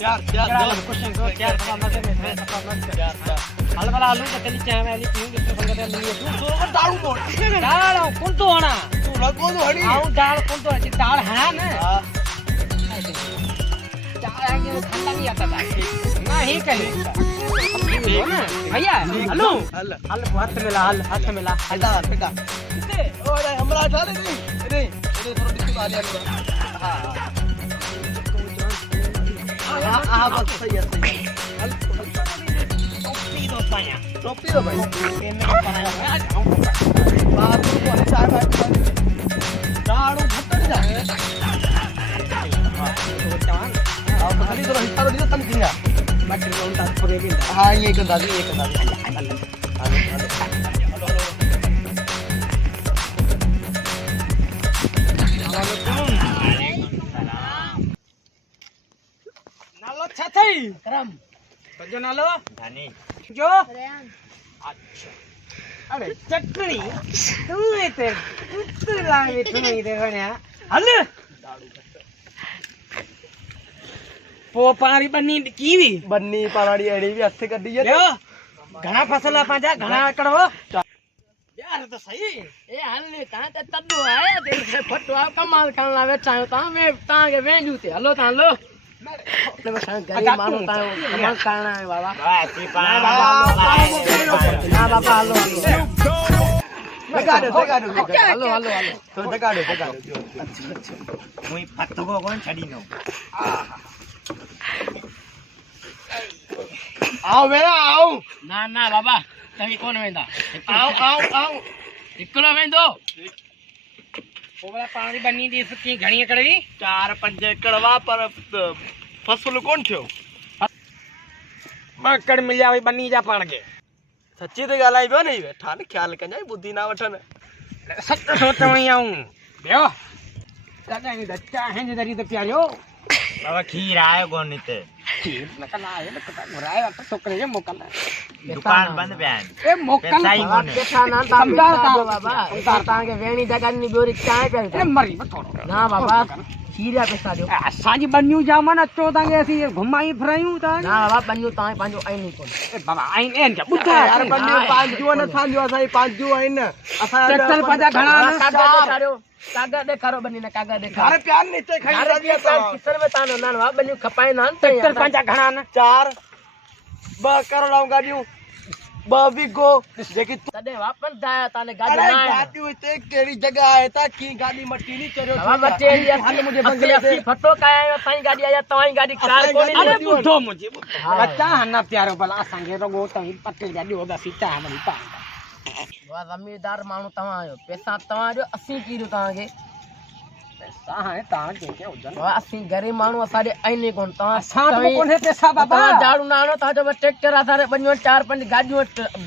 यार क्वेश्चन को यार मजे में है यार हाल वाला आलू कतली चाय में आली पीऊं कितने संगत लिए तू दाल बोल दाल कौन तो आना तू लगो तो हड़ी आऊ दाल कौन तो है दाल है ना दाल है ये ठंडा नहीं आता था नहीं कहीं भैया हेलो हल हाथ मिला हाथ मिला हल्दा कितने और हमरा उठा ले नहीं थोड़ा डिस्क आ लिया हां बस सही है टोपी दो भाई बात को चाय भाई दारू भटक जाए आप खाली तो हिस्सा रो दियो तम किंगा मटर को उल्टा पूरे के हां ये एक दादी नालो छथई करम तो नालो धानी जो अच्छा अरे चटनी तू इते तू लागे तू इते बन्या हल पो पारी बन्नी कीवी बन्नी पाराड़ी एड़ी भी हथ कर दी है घणा फसला पाजा घणा कड़ो यार तो सही ए हल ता ते तड्डो आया ते फटवा कमाल कर लावे चायो ता में ता के वेंजू ते हलो ता लो अपने बस गरीब मानो ता कमाल करना है बाबा बासी पाना ना बाबा हलो जगा दो हलो तो जगा दो अच्छा मुई फटको कोन छडी नो आओ बेरा आओ ना बाबा तभी कौन वेंदा आओ इकलो वेंदो ओबला पानी बनी दी सकी घणी कड़वी 4-5 कड़वा पर फसल कौन थियो मकड़ मिल जावे बनी जा पाण के सच्ची तो गालाई बे नहीं ठान ख्याल कन्या बुद्धि ना वठन सच सोच में आऊं बेओ दादा ने दच्चा है ने दरी तो प्यारियो बाबा खीर आयो गोनिते खीर नकला है नकता मुराय तो टोकरे जे मोकल दुकान बंद बयान ए मोकल पेठा ना समझार बाबा उतार ता के वेणी जगन नी गोरी चाय पे ए मरी थोड़ो ना बाबा खीरा पैसा दो साजी बन्यू जामन अचो ता के ऐसी घुमाई फिरायूं ता ना बाबा बन्यू ता पांजो आइन कोन ए बाबा आइन एन के बुद्धा यार बन्यू पांजो न थांजो असाई पांजो आइन असा ट्रैक्टर पाजा घणा ना कागज देखारो बनी ने कागज देखा अरे प्यार नीचे खड़ी दिया तो किसर में तानो ना वा बनी खपाई ना ट्रैक्टर पांचा घणा ना 4 2 करोड़ गाड़ियों 2 बिगो जेकी तडे वापस जाया ताने गाड़ी ना गाड़ी होते केड़ी जगह है ता की गाड़ी मट्टी नहीं करियो बाबा मट्टी हाल मुझे बंगले से फटो काया ताई गाड़ी आया ताई गाड़ी कार कोनी अरे बुद्धो मुझे बच्चा हन्ना प्यारो भला संगे रगो ताई पटल गाड़ी होगा सीता हमनी पा वा जमींदार मानु तवा आयो पैसा तवा जो 80 किलो ता के पैसा है ता के वजन वा 80 गरीब मानु असारे आईने कोन ता साथ में कोन है पैसा बाबा झाड़ू नानो ता जो ट्रैक्टर असारे बन्यो 4-5 गाड़ियों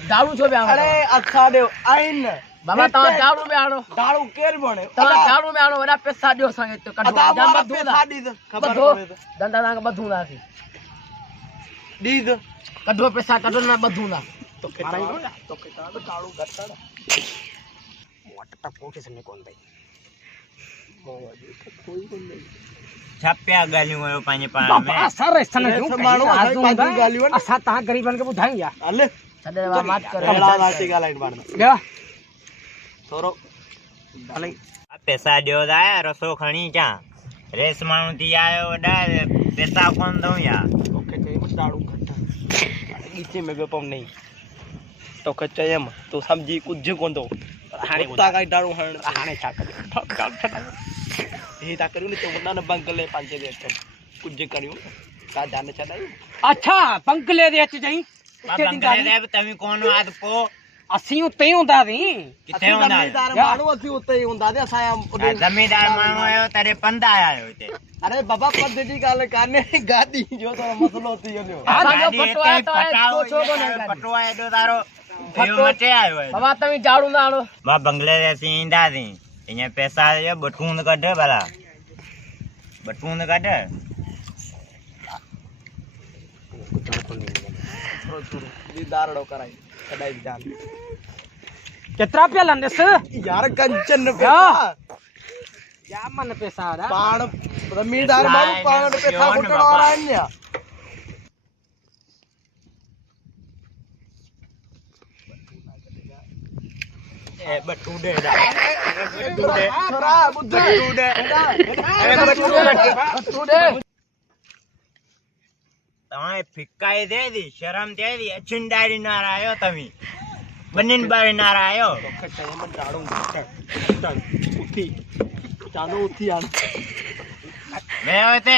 झाड़ू छो बे अरे अच्छा दे आइन बाबा ता झाड़ू में आनो झाड़ू केर बने ता झाड़ू में आनो वडा पैसा दियो संगे तो कढो जाम बधू खबर दंडा ना बधू ना सी दीद कढो पैसा कढो ना बधू ना तो केता तो झाड़ू गटड़ मोटा पोके से कोन दे कोई कोन नहीं छाप्या गालियो आयो पानी पानी में बाबा सर सन क्यों मानो पांच गालियो असा ता गरीबन के बुधाई या अले सदेवा मात करे लाटी गालाइन मारना गया थोरो भले पैसा दियो दाया रसो खणी जा रेस मानु थी आयो वडा पैसा कोन दऊ या ओके के झाड़ू गटड़ नीचे में बे पम नहीं तो कचयम तो समझी कुछ कोन दो हाने उता का डारू हाने छा कर हे ता करू ने तो वडा न बंगले पांचे देस्ट कुछ करियो का जाने चलाई अच्छा बंगले दे च जाई बंगले दे तमी कोन आद पो असी उते ही हुंदा दी किथे हुंदा माणू असी उते ही हुंदा दे असा जमींदार माणू आयो तारे पंदा आयो ते अरे बाबा पद जी गाल काने गादी जो तो मसलो थी यो गादी पटाओ छो को ने पटवाए दो तारो यो मटे आयो बाबा तमी झाड़ू ना आलो बा बंगले दे सींदा दी इने पैसा ये बटून काढे भला बटून काढे दी दारडो कराई कडाई जान कितना पे लंदस यार कंचन पे જા મને પૈસા આડા પાણ રમીદાર મારું પાણ પેથા ઘૂંટણ વાળા ને એ બટુડે છોરા બુદ્ધે તમે ફિક્કાઈ દે દી શરમ દે દી અચિંડારી ના રાયો તમે બનીન બારી ના રાયો ચાલો ઉઠી આન મે હોતે